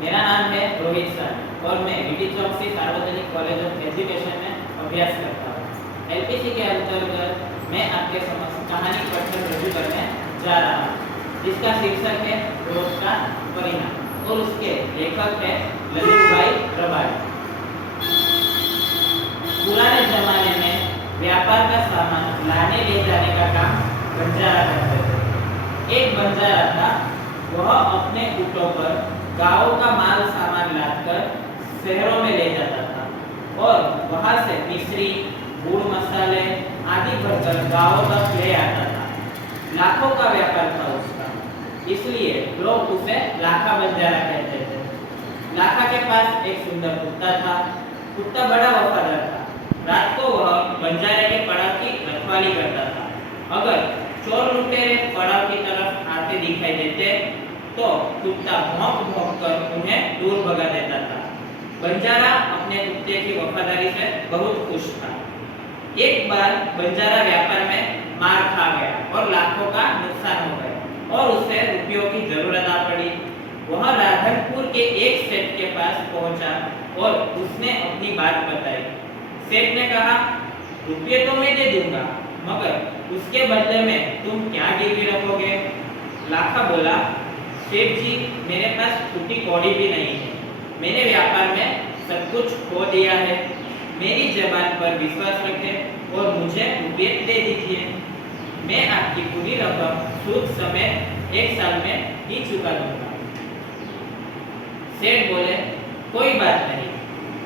मेरा नाम है रोहित सर और मैं वीटी चौकसी सार्वजनिक कॉलेज ऑफ एजुकेशन में अभ्यास करता हूँ। एलपीसी के अंतर्गत मैं आपके समक्ष कहानी पठन रजू करने जा रहा हूँ, जिसका शीर्षक है रोज का परिणाम और उसके लेखक है ललितभाई रबारी। पुराने जमाने में व्यापार का सामान लाने ले जाने का काम बंजारा करते थे। एक बंजारा था, वह अपने ऊँटों पर गांवों का माल सामान लाकर शहरों में ले जाता था और वहां से मिश्री, गुड़, मसाले आदि भरकर गांवों तक ले आता था। लाखों का व्यापार था उसका, इसलिए लोग उसे लाखा बंजारा कहते थे। लाखा के पास एक सुंदर कुत्ता था। कुत्ता बड़ा वफादार था। रात को वह बंजारे के पड़ाव की रखवाली करता था। अगर चोर लुटेरे पड़ाव की तरफ आते दिखाई देते तो कुत्ता भौंक भौंक कर उन्हें दूर भगा देता था। बंजारा अपने कुत्ते की वफादारी से बहुत खुश था। एक बार बंजारा व्यापार में मार खा गया और लाखों का नुकसान हो गया और उसे रुपयों की जरूरत आ पड़ी। वह राधनपुर के एक सेठ के पास पहुंचा और उसने अपनी बात बताई। सेठ ने कहा, रुपये तो मैं दे दूंगा, मगर उसके बदले में तुम क्या गिरवी रखोगे? लाखा बोला, सेठ जी, मेरे पास टूटी कौड़ी भी नहीं है। मैंने व्यापार में सब कुछ खो दिया है। मेरी जबान पर विश्वास रखें और मुझे रुपये दे दीजिए। मैं आपकी पूरी रकम सूद समेत 1 साल में ही चुका दूंगा। सेठ बोले, कोई बात नहीं,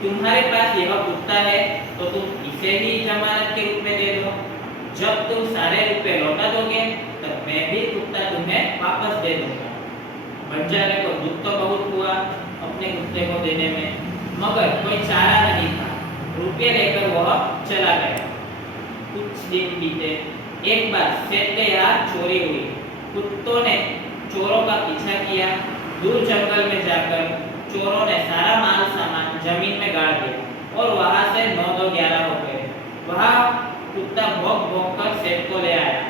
तुम्हारे पास यह कुत्ता है तो तुम इसे ही जमानत के रूप में दे दो। जब तुम सारे रुपए लौटा दोगे तब मैं भी कुत्ता तुम्हें वापस दे दूंगा। बंजारे को दुख तो बहुत हुआ अपने कुत्ते को देने में, मगर कोई चारा नहीं था। रुपये लेकर वह चला गया। कुछ दिन बीते। एक बार सेठ के यहाँ चोरी हुई। कुत्तों ने चोरों का पीछा किया। दूर जंगल में जाकर चोरों ने सारा माल सामान जमीन में गाड़ दिया और वहां से 9-2-11 हो गए। वहां कुत्ता भौंक भौंक कर सेठ को ले आया।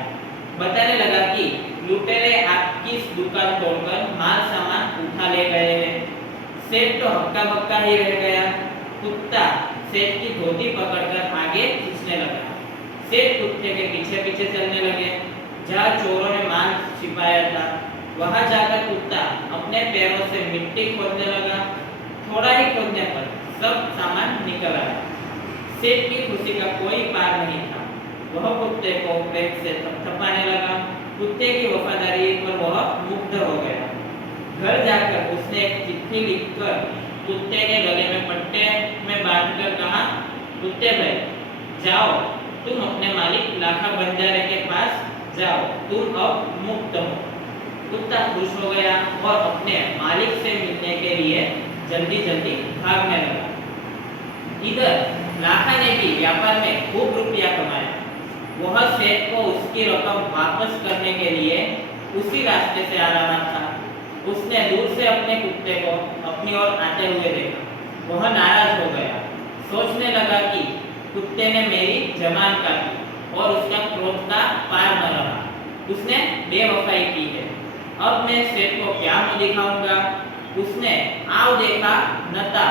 बताने लगा कि लुटेरे आपकी दुकान तोड़कर माल सामान उठा ले गए हैं। सेठ तो हक्का बक्का ही रह गया। कुत्ता सेठ की धोती पकड़कर आगे खींचने लगा। सेठ कुत्ते के पीछे पीछे चलने लगे। जहाँ चोरों ने माल छिपाया था वहां जाकर कुत्ता अपने पैरों से मिट्टी खोदने लगा। थोड़ा ही खोदने पर सब सामान निकल आया। सेठ की खुशी का कोई पार नहीं था। वह कुत्ते को प्रेम से थपथपाने लगा। कुत्ते की वफादारी पर वह मुग्ध हो गया। घर जाकर उसने एक चिट्ठी लिखकर कुत्ते के गले में पट्टे में बांधकर कहा, कुत्ते भाई, जाओ, तुम अपने मालिक लाखा बंजारे के पास जाओ, तुम अब मुक्त हो। कुत्ता खुश हो गया और अपने मालिक से मिलने के लिए जल्दी जल्दी भागने लगा। इधर लाखा ने भी व्यापार में खूब रुपया कमाया। वह सेठ को उसकी रकम वापस करने के लिए उसी रास्ते से आ रहा था। उसने दूर से अपने कुत्ते को अपनी ओर आते हुए देखा। वह नाराज हो गया। सोचने लगा कि कुत्ते ने मेरी जबान काटी और उसका क्रोध का पार न रहा। उसने बेवफाई की है। अब मैं सेठ को क्या मुंह दिखाऊंगा? उसने आओ देखा नता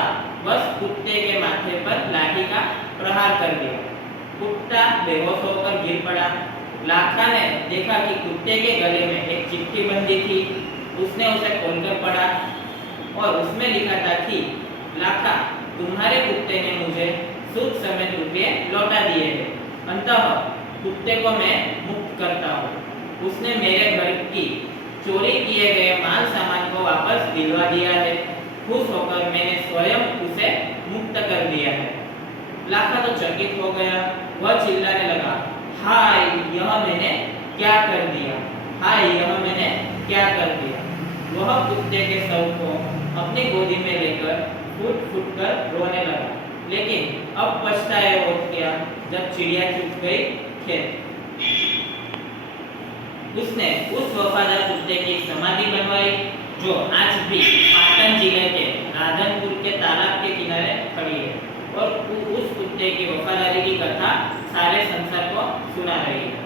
बस कुत्ते के माथे पर लाठी का प्रहार कर दिया। कुत्ता बेहोश होकर गिर पड़ा। लाखा ने देखा कि कुत्ते के गले में एक चिट्ठी बंधी थी। उसने उसे खोलकर पढ़ा और उसमें लिखा था कि लाखा, तुम्हारे कुत्ते ने मुझे सूद समेत रुपये लौटा दिए हैं। अंततः कुत्ते को मैं मुक्त करता हूँ। उसने मेरे घर की चोरी किए गए माल सामान को वापस दिलवा दिया है। खुश होकर मैंने स्वयं उसे मुक्त कर दिया है। लाखा तो चकित हो गया। वह चिल्लाने लगा, हाय, यह मैंने क्या कर दिया? हाय, यह मैंने क्या कर दिया? वह कुत्ते के शव को अपनी गोदी में लेकर फूट फूट कर रोने लगा। लेकिन अब पछताए वो क्या जब चिड़िया चुग गई खेत। उसने उस वफादार कुत्ते की समाधि बनवाई जो आज भी पाटन जिले के राधनपुर के तालाब के किनारे खड़ी है और उस कुत्ते की वफादारी की कथा सारे संसार को सुना रही है।